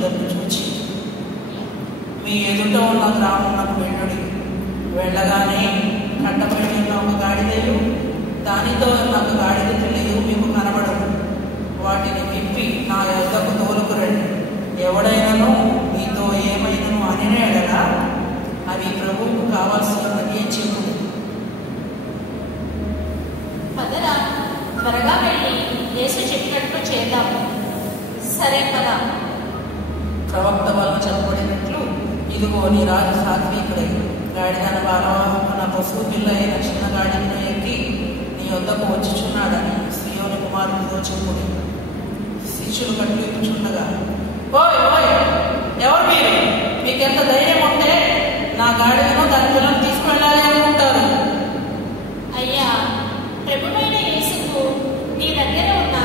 శిష్యులందరినీ చూచి, మీ ఎదుట ఉన్న గ్రామంలో వెళ్ళుడి. వెళ్ళగానే కట్టబడి ఉన్న ఒక గాడిదయు దానితో ఉన్న ఒక గాడిద పిల్లయు మీకు కనబడదు. వాటిని విప్పి నా యొద్దకు తోలుకురండి. ఎవడైనాను మీతో ఏమైనాను అని ఎడలా అవి ప్రభువుకు కావాల్సినది అని చెప్పు. పదరా, త్వరగా వెళ్ళి యేసు చెప్పినట్లు చేద్దాము. సరే పద. ప్రవక్త వల్ల చెప్పబడినట్లు, ఇదిగో నీ రాజు సాత్వికుడై గాడిదన భారవాహన పశువు పిల్ల అయిన చిన్న గాడిదను ఎక్కి నీ వద్దకు వచ్చుచున్నాడని సీయోను కుమారుడితో చెప్పుడి. శిష్యులు కట్టుకుంటుండగా, ఓయ్ ఓయ్, ఎవరు మీరు? మీకెంత ధైర్యం ఉంటే నా గాడిదను దాని పిల్లలు తీసుకువెళ్ళాలి అనుకుంటారు? అయ్యా, ప్రభువైన యేసుకు నీ దగ్గర ఉన్న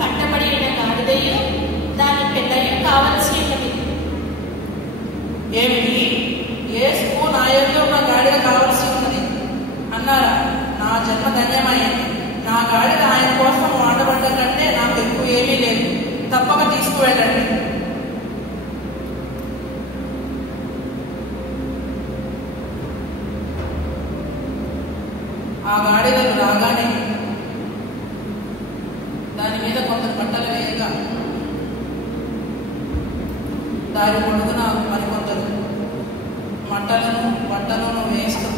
కట్టబడి ఉన్న గాడిదయు దాని పిల్లయు కావలసి ఉన్నది. ఏమిటి? యేసుకు నా యొద్ద ఉన్న గాడిద కావలసి ఉన్నది అన్నారా? నా జన్మ ధన్యమైంది. నా గాడిద ఆయన కోసం వాడబడ్డ కంటే నాకు ఎక్కువ ఏమీ లేదు. తప్పక తీసుకువెళ్ళండి. ఆ గాడిదలు రాగానే దాని మీద కొంత బట్టలు వేయగా దారి పొడుగున మరికొందరు బట్టలను వేసుకుని